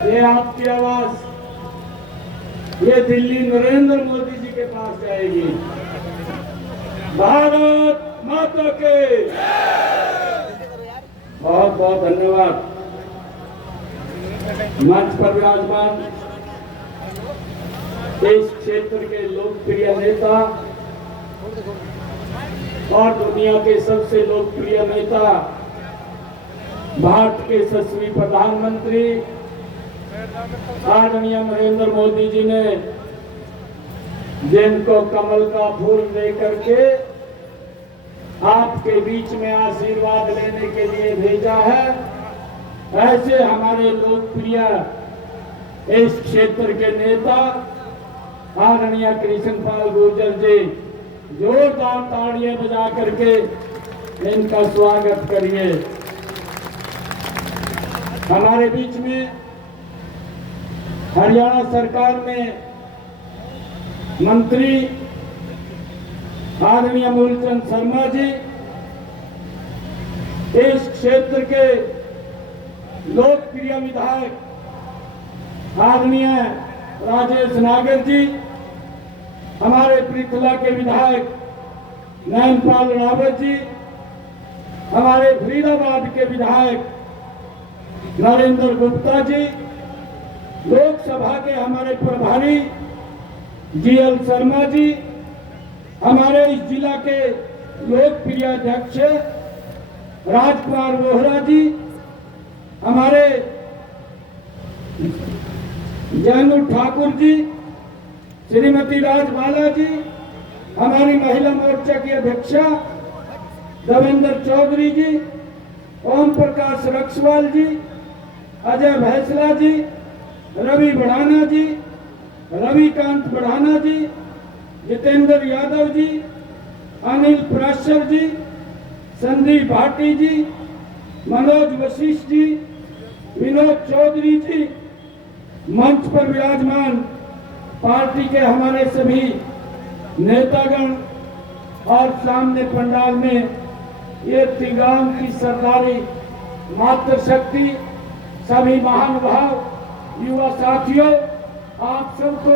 ये आपकी आवाज ये दिल्ली नरेंद्र मोदी जी के पास जाएगी। भारत माता के बहुत बहुत धन्यवाद। मंच पर विराजमान इस क्षेत्र के लोकप्रिय नेता और दुनिया के सबसे लोकप्रिय नेता भारत के यशस्वी प्रधानमंत्री आदरणीय नरेंद्र मोदी जी ने जिनको कमल का फूल देकर के आपके बीच में आशीर्वाद लेने के लिए भेजा है, ऐसे हमारे लोकप्रिय इस क्षेत्र के नेता आदरणीय कृष्णपाल गुर्जर जी जोरदार ताड़ियां बजा करके इनका स्वागत करिए। हमारे बीच में हरियाणा सरकार में मंत्री आदरणीय मूलचंद शर्मा जी, इस क्षेत्र के लोकप्रिय विधायक आदरणीय राजेश नागर जी, हमारे पृथला के विधायक नयनपाल रावत जी, हमारे फरीदाबाद के विधायक नरेंद्र गुप्ता जी, लोकसभा के हमारे प्रभारी जीएल शर्मा जी, हमारे इस जिला के लोकप्रिय अध्यक्ष राजकुमार वोहरा जी, हमारे जानू ठाकुर जी, श्रीमती राजबाला जी, हमारी महिला मोर्चा की अध्यक्षा देवेंद्र चौधरी जी, ओम प्रकाश रक्षवाल जी, अजय भैसला जी, रवि बढ़ाना जी, रविकांत बढ़ाना जी, जितेंद्र यादव जी, अनिल प्राशर जी, संदीप भाटी जी, मनोज वशिष्ठ जी, विनोद चौधरी जी, मंच पर विराजमान पार्टी के हमारे सभी नेतागण और सामने पंडाल में ये तिगाम की सरदारी मातृशक्ति, सभी महानुभाव, युवा साथियों, आप सबको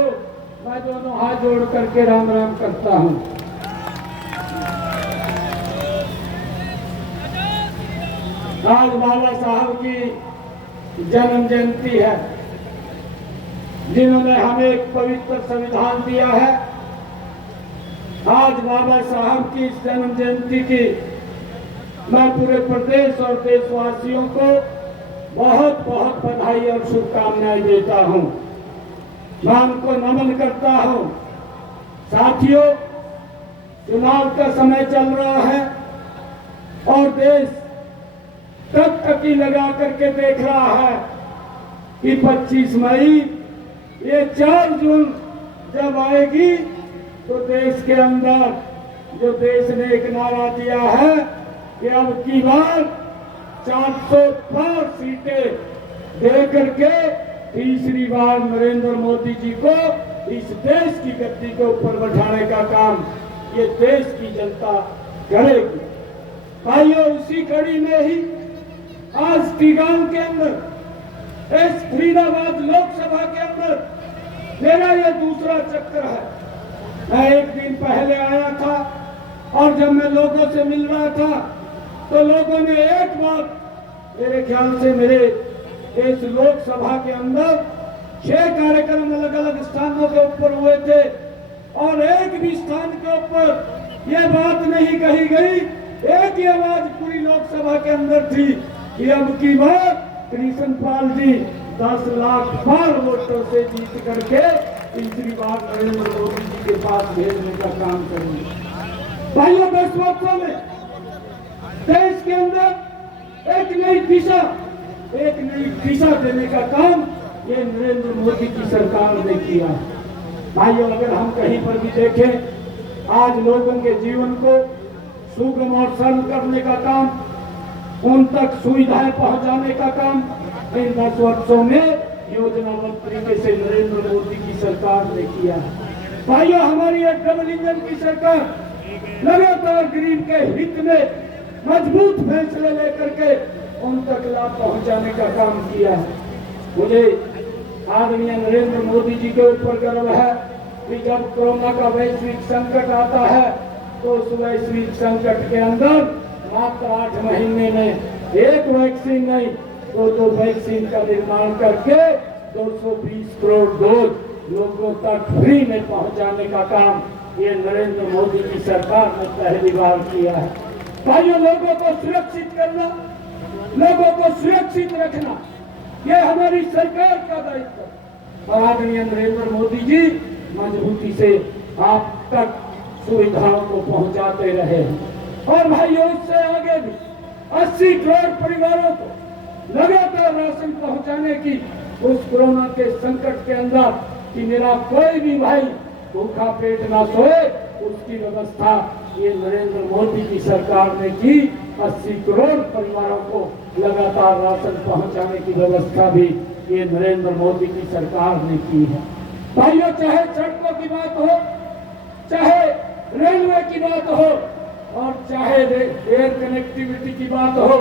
मैं दोनों हाथ जोड़ करके राम राम करता हूं। आज बाबा साहब की जन्म जयंती है, जिन्होंने हमें एक पवित्र संविधान दिया है। आज बाबा साहब की जन्म जयंती की मैं पूरे प्रदेश और देशवासियों को बहुत बहुत बधाई और शुभकामनाएं देता हूं। मैं उनको नमन करता हूं। साथियों, चुनाव का समय चल रहा है और देश टकटकी लगा करके देख रहा है कि 25 मई ये 4 जून जब आएगी तो देश के अंदर जो देश ने एक नारा दिया है कि अब की बार 400 सीटें दे करके तीसरी बार नरेंद्र मोदी जी को इस देश की गद्दी के ऊपर बैठाने का काम ये देश की जनता करेगी। भाइयों, उसी कड़ी में ही आज तिगाम के अंदर इस फरीदाबाद लोकसभा के अंदर मेरा ये दूसरा चक्कर है। मैं एक दिन पहले आया था और जब मैं लोगों से मिल रहा था तो लोगों ने एक बात, मेरे ख्याल से मेरे इस लोकसभा के अंदर 6 कार्यक्रम अलग अलग स्थानों के ऊपर हुए थे और एक भी स्थान के ऊपर यह बात नहीं कही गई, एक ही आवाज पूरी लोकसभा के अंदर थी कि अब की बार कृष्णपाल जी 10 लाख पार वोटों से जीत करके तीसरी बार नरेंद्र मोदी जी के पास भेजने का काम करेंगे। भाइयों, 10 वर्षों में देश के अंदर एक नई दिशा देने का काम ये नरेंद्र मोदी की सरकार ने किया। भाइयों, अगर हम कहीं पर भी देखें, आज लोगों के जीवन को सुगम और सरल करने का काम, उन तक सुविधाएं पहुंचाने का काम इन 10 वर्षों में योजनाबद्ध तरीके से नरेंद्र मोदी की सरकार ने किया। भाइयों, हमारी एक डबल इंजन की सरकार लगातार गरीब के हित में मजबूत फैसले लेकर के उन तक लाभ पहुंचाने का काम किया है। मुझे आदरणीय नरेंद्र मोदी जी के ऊपर गर्व है कि जब कोरोना का वैश्विक संकट आता है तो उस वैश्विक संकट के अंदर मात्र 8 महीने में एक वैक्सीन नहीं दो वैक्सीन का निर्माण करके 220 करोड़ डोज लोगों तक फ्री में पहुंचाने का काम ये नरेंद्र मोदी की सरकार ने पहली बार किया है। भाइयों, लोगों को सुरक्षित करना, लोगों को सुरक्षित रखना, ये हमारी सरकार का दायित्व है। और आदरणीय नरेंद्र मोदी जी मजबूती से आप तक सुविधाओं को पहुंचाते रहे हैं। और भाइयों, उससे आगे भी 80 करोड़ परिवारों को लगातार राशन पहुंचाने की उस कोरोना के संकट के अंदर कि मेरा कोई भी भाई भूखा पेट ना सोए, उसकी व्यवस्था ये नरेंद्र मोदी की सरकार ने की। 80 करोड़ परिवारों को लगातार राशन पहुंचाने की व्यवस्था भी ये नरेंद्र मोदी की सरकार ने की है। भाइयों, चाहे सड़कों की बात हो, चाहे रेलवे की बात हो और चाहे एयर कनेक्टिविटी की बात हो,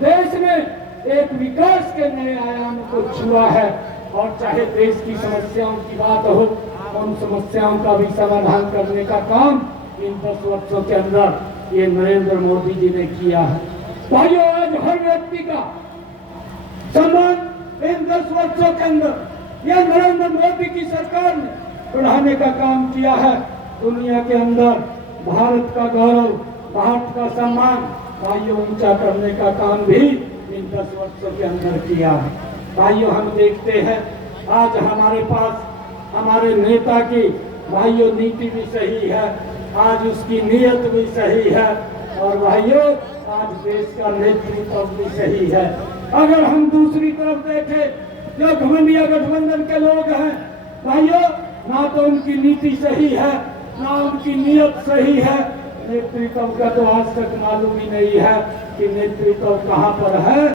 देश ने एक विकास के नए आयाम को छुआ है। और चाहे देश की समस्याओं की बात हो, उन समस्याओं का भी समाधान करने का काम इन 10 वर्षों के अंदर ये नरेंद्र मोदी जी ने किया है। भाइयों, आज हर व्यक्ति का सम्मान इन 10 वर्षों के अंदर यह नरेंद्र मोदी की सरकार ने बढ़ाने का काम किया है। दुनिया के अंदर भारत का गौरव, भारत का सम्मान भाइयों ऊंचा करने का काम भी इन 10 वर्षों के अंदर किया है। भाइयों, हम देखते हैं आज हमारे पास हमारे नेता की भाइयों नीति भी सही है, आज उसकी नीयत भी सही है और भाइयों आज देश का नेतृत्व भी सही है। अगर हम दूसरी तरफ देखें, जो घमंडिया गठबंधन के लोग हैं भाइयों, ना तो उनकी नीति सही है, ना उनकी नीयत सही है, नेतृत्व का तो आज तक मालूम ही नहीं है कि नेतृत्व कहाँ पर है।